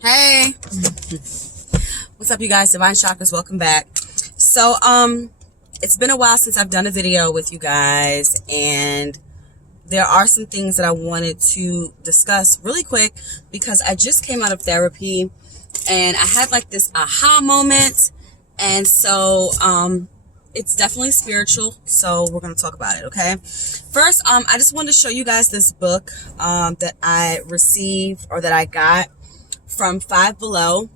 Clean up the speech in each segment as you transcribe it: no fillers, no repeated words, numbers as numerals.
Hey, what's up, you guys? Divine Chakras, welcome back. So, it's been a while since I've done a video with you guys, and there are some things that I wanted to discuss really quick because I just came out of therapy and I had like this aha moment. And so, it's definitely spiritual. So we're going to talk about it. Okay. First, I just wanted to show you guys this book, that I received or that I got from Five Below,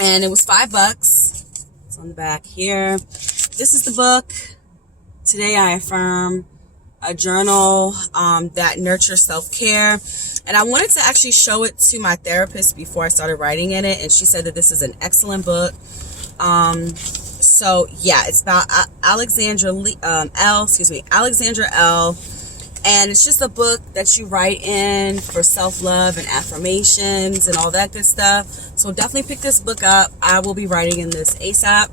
and it was $5. It's on the back here. This is the book, Today I Affirm, a journal that nurtures self-care. And I wanted to actually show it to my therapist before I started writing in it, and she said that this is an excellent book. So yeah, it's about Alexandra L. And it's just a book that you write in for self-love and affirmations and all that good stuff. So definitely pick this book up. I will be writing in this ASAP.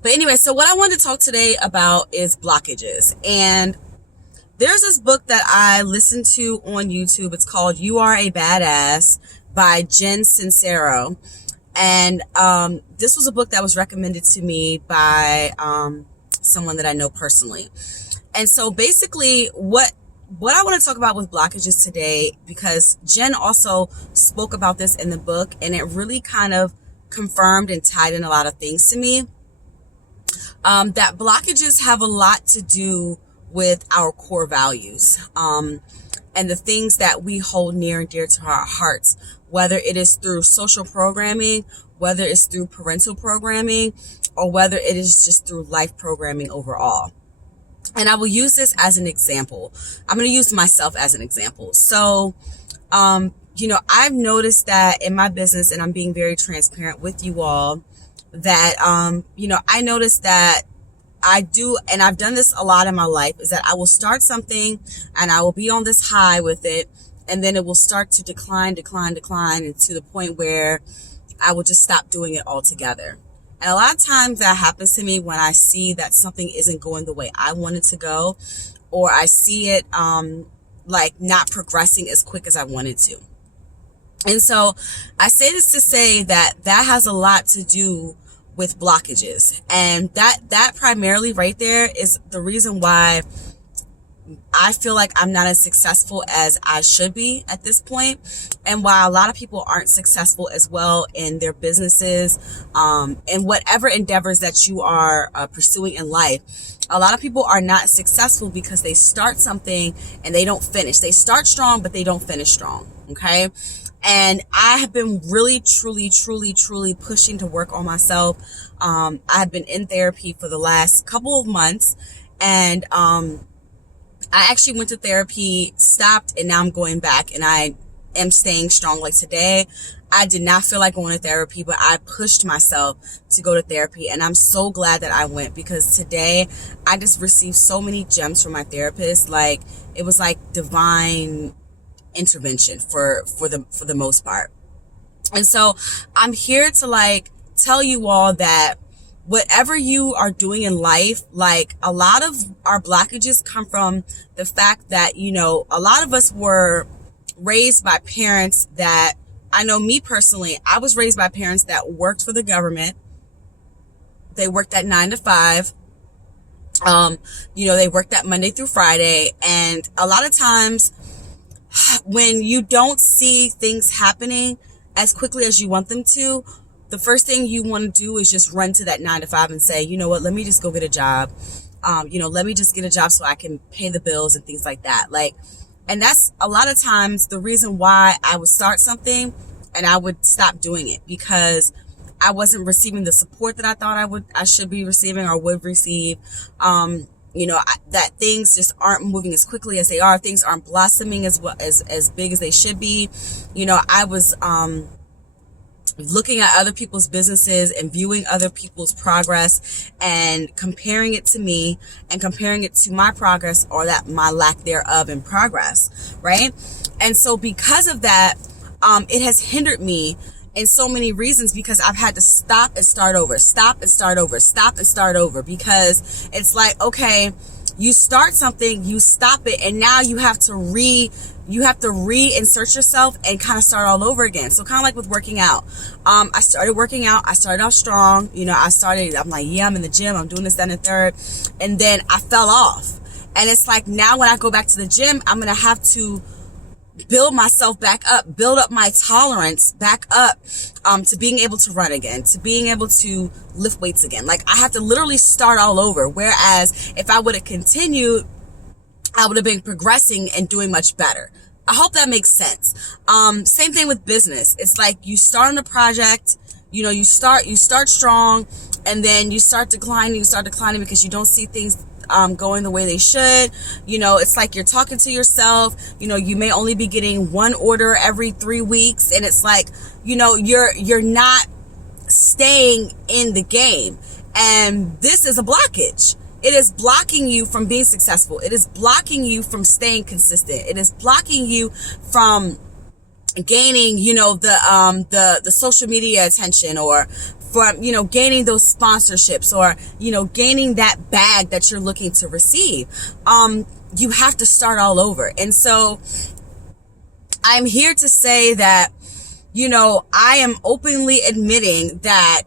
But anyway, so what I wanted to talk today about is blockages. And there's this book that I listened to on YouTube. It's called You Are a Badass by Jen Sincero. And this was a book that was recommended to me by someone that I know personally. And so basically what I want to talk about with blockages today, because Jen also spoke about this in the book, and it really kind of confirmed and tied in a lot of things to me, that blockages have a lot to do with our core values, and the things that we hold near and dear to our hearts, whether it is through social programming, whether it's through parental programming, or whether it is just through life programming overall. And I will use this as an example. I'm going to use myself as an example. So, I've noticed that in my business, and I'm being very transparent with you all, that, I noticed that I do, and I've done this a lot in my life, is that I will start something and I will be on this high with it, and then it will start to decline, and to the point where I will just stop doing it altogether. And a lot of times that happens to me when I see that something isn't going the way I want it to go, or I see it not progressing as quick as I wanted to. And so I say this to say that has a lot to do with blockages. And that primarily right there is the reason why I feel like I'm not as successful as I should be at this point, and why a lot of people aren't successful as well in their businesses, and whatever endeavors that you are pursuing in life. A lot of people are not successful because they start something and they don't finish. They start strong, but they don't finish strong. Okay. And I have been really, truly pushing to work on myself. I have been in therapy for the last couple of months, and, I actually went to therapy, stopped, and now I'm going back, and I am staying strong. Like today, I did not feel like going to therapy, but I pushed myself to go to therapy, and I'm so glad that I went, because today I just received so many gems from my therapist. Like, it was like divine intervention for the most part. And so I'm here to tell you all that whatever you are doing in life, like a lot of our blockages come from the fact that, a lot of us were raised by parents that, I know me personally, I was raised by parents that worked for the government. They worked at 9 to 5. They worked that Monday through Friday. And a lot of times when you don't see things happening as quickly as you want them to, the first thing you want to do is just run to that 9 to 5 and say, you know what, let me just go get a job. Let me just get a job so I can pay the bills and things like that. And that's a lot of times the reason why I would start something and I would stop doing it, because I wasn't receiving the support that I thought I should be receiving or would receive. That things just aren't moving as quickly as they are. Things aren't blossoming as big as they should be. I was, looking at other people's businesses and viewing other people's progress and comparing it to me and comparing it to my progress, or that my lack thereof in progress, right? And so because of that, it has hindered me in so many reasons, because I've had to stop and start over, because it's like, okay, You start something, you stop it, and now you have to reinsert yourself and kind of start all over again. So kind of like with working out. I started working out. I started off strong. I'm like, yeah, I'm in the gym. I'm doing this, that, and the third. And then I fell off. And it's like, now when I go back to the gym, I'm going to have to build myself back up, build up my tolerance back up, to being able to run again, to being able to lift weights again. Like, I have to literally start all over. Whereas if I would have continued, I would have been progressing and doing much better. I hope that makes sense. Same thing with business. It's like you start on a project, you start strong, and then you start declining because you don't see things going the way they should. It's like you're talking to yourself. You may only be getting one order every 3 weeks, and it's like, you're not staying in the game. And this is a blockage. It is blocking you from being successful. It is blocking you from staying consistent. It is blocking you from gaining, the social media attention, or from, gaining those sponsorships, or, gaining that bag that you're looking to receive. You have to start all over. And so I'm here to say that, I am openly admitting that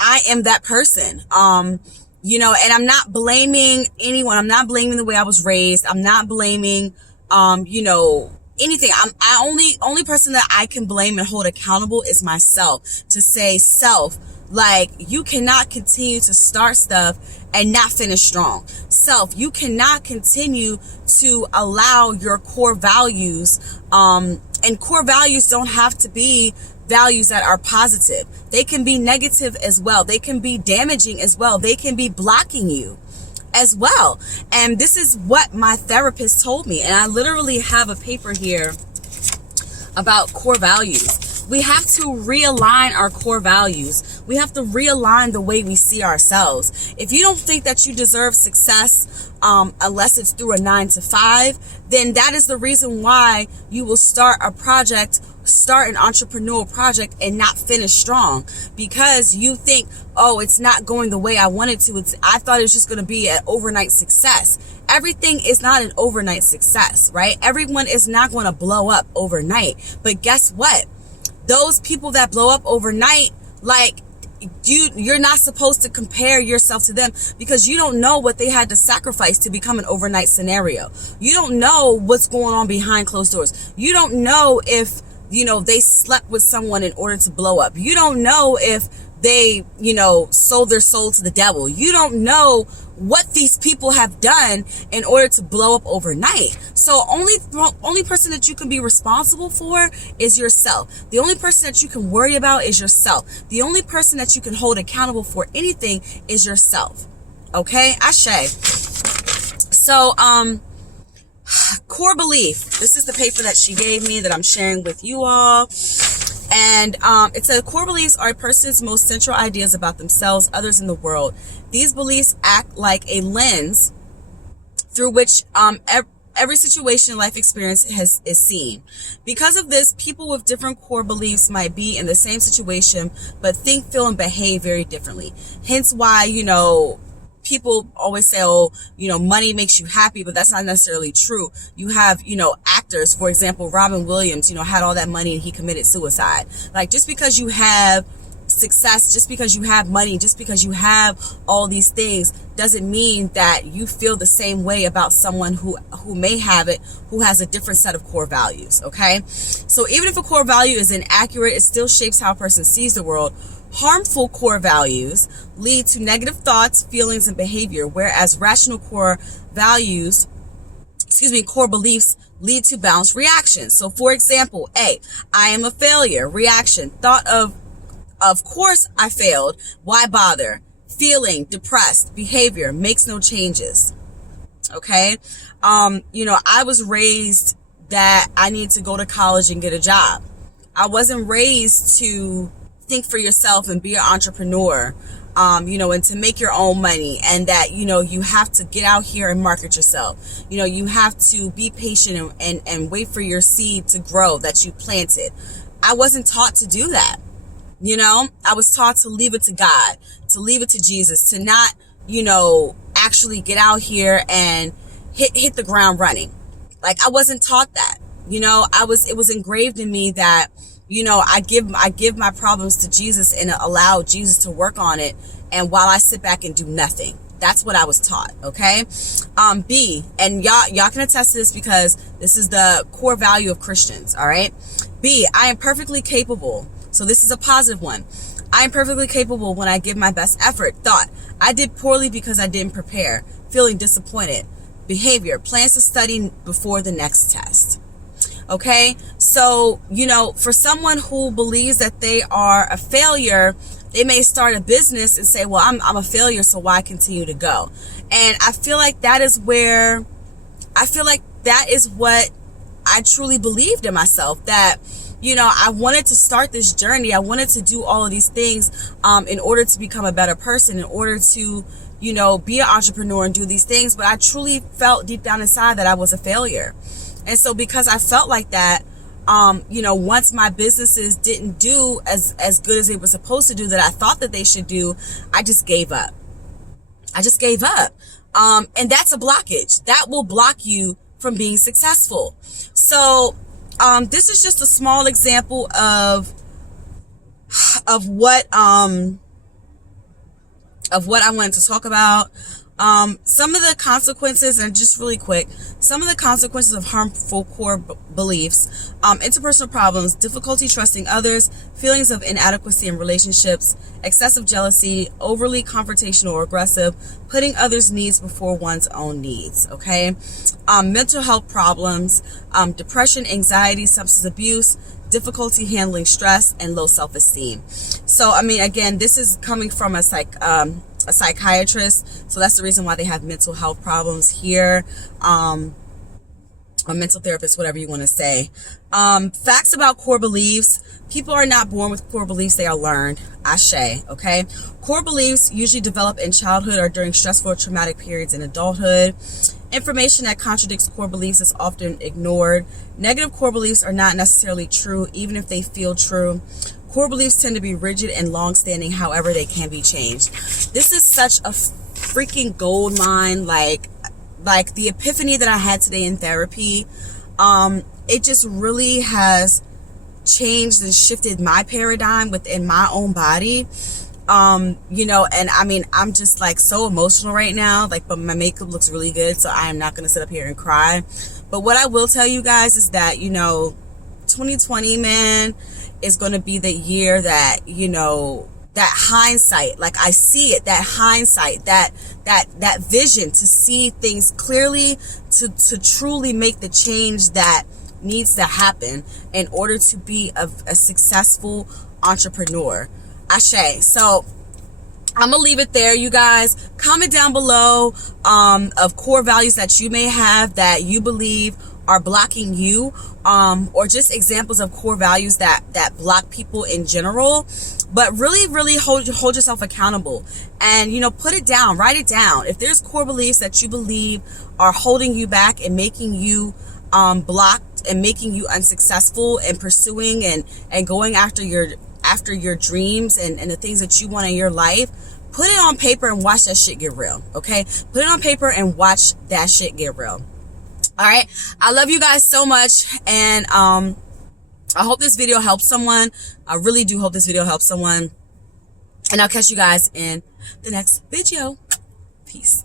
I am that person. And I'm not blaming anyone. I'm not blaming the way I was raised. I'm not blaming, anything. Only person that I can blame and hold accountable is myself. To say, self, like, you cannot continue to start stuff and not finish strong. Self, you cannot continue to allow your core values, and core values don't have to be values that are positive. They can be negative as well. They can be damaging as well. They can be blocking you as well. And this is what my therapist told me. And I literally have a paper here about core values. We have to realign our core values. We have to realign the way we see ourselves. If you don't think that you deserve success, unless it's through a 9-to-5, then that is the reason why you will start an entrepreneurial project and not finish strong, because you think, oh, it's not going the way I wanted to. I thought it was just going to be an overnight success. Everything is not an overnight success, right? Everyone is not going to blow up overnight. But guess what? Those people that blow up overnight, like, you're not supposed to compare yourself to them, because you don't know what they had to sacrifice to become an overnight scenario. You don't know what's going on behind closed doors. You don't know if, they slept with someone in order to blow up. You don't know if they, sold their soul to the devil. You don't know what these people have done in order to blow up overnight. So only person that you can be responsible for is yourself. The only person that you can worry about is yourself. The only person that you can hold accountable for anything is yourself. Okay? Ashe. So, core belief. This is the paper that she gave me that I'm sharing with you all. And it says, core beliefs are a person's most central ideas about themselves, others, in the world. These beliefs act like a lens through which every situation life experience is seen. Because of this, people with different core beliefs might be in the same situation, but think, feel, and behave very differently. Hence why, people always say, oh, money makes you happy, but that's not necessarily true. You have, actors, for example, Robin Williams, had all that money and he committed suicide. Like, just because you have success, just because you have money, just because you have all these things, doesn't mean that you feel the same way about someone who may have it, who has a different set of core values. Okay. So even if a core value is inaccurate, it still shapes how a person sees the world. Harmful core values lead to negative thoughts, feelings, and behavior, whereas rational core beliefs lead to balanced reactions. So for example, A, I am a failure. Reaction, thought of course I failed. Why bother? Feeling, depressed. Behavior, makes no changes. Okay. I was raised that I need to go to college and get a job. I wasn't raised to think for yourself and be an entrepreneur, and to make your own money, and that, you have to get out here and market yourself. You have to be patient and wait for your seed to grow that you planted. I wasn't taught to do that. I was taught to leave it to God, to leave it to Jesus, to not, actually get out here and hit the ground running. Like, I wasn't taught that. You know, it was engraved in me that, you know, I give my problems to Jesus and allow Jesus to work on it, and while I sit back and do nothing. That's what I was taught. Okay. B, and y'all can attest to this because this is the core value of Christians. All right. B, I am perfectly capable. So this is a positive one. I am perfectly capable when I give my best effort. Thought, I did poorly because I didn't prepare. Feeling disappointed. Behavior, plans to study before the next test. Okay. So, you know, for someone who believes that they are a failure, they may start a business and say, well, I'm a failure, so why continue to go? And I feel like that is what I truly believed in myself, that, you know, I wanted to start this journey. I wanted to do all of these things in order to become a better person, in order to, you know, be an entrepreneur and do these things. But I truly felt deep down inside that I was a failure. And so because I felt like that, you know, once my businesses didn't do as good as they were supposed to do, that I thought that they should do, I just gave up. And that's a blockage that will block you from being successful. So, this is just a small example of what I wanted to talk about. Some of the consequences, and just really quick, some of the consequences of harmful core beliefs, interpersonal problems, difficulty trusting others, feelings of inadequacy in relationships, excessive jealousy, overly confrontational or aggressive, putting others' needs before one's own needs. Okay. Mental health problems, depression, anxiety, substance abuse, difficulty handling stress, and low self-esteem. So, I mean, again, this is coming from a psychiatrist, so that's the reason why they have mental health problems here, a mental therapist, whatever you want to say. Facts about core beliefs. People are not born with core beliefs, they are learned. Ashe. Okay. Core beliefs usually develop in childhood or during stressful or traumatic periods in adulthood. Information that contradicts core beliefs is often ignored. Negative core beliefs are not necessarily true, even if they feel true. Core beliefs tend to be rigid and long-standing, however, they can be changed. This is such a freaking gold mine. Like the epiphany that I had today in therapy, it just really has changed and shifted my paradigm within my own body. You know, and I mean, I'm just like so emotional right now, like, but my makeup looks really good, so I am not going to sit up here and cry. But what I will tell you guys is that, you know, 2020, man, is going to be the year that, you know, that hindsight, like I see it, that hindsight, that vision to see things clearly, to truly make the change that needs to happen in order to be a successful entrepreneur. Ashe. So I'm gonna leave it there, you guys. Comment down below of core values that you may have that you believe are blocking you, or just examples of core values that block people in general. But really hold yourself accountable, and, you know, put it down, write it down. If there's core beliefs that you believe are holding you back and making you blocked and making you unsuccessful in pursuing and going after your dreams and the things that you want in your life, put it on paper and watch that shit get real. Okay, put it on paper and watch that shit get real. All right, I love you guys so much, and I hope this video helps someone. I really do hope this video helps someone, and I'll catch you guys in the next video. Peace.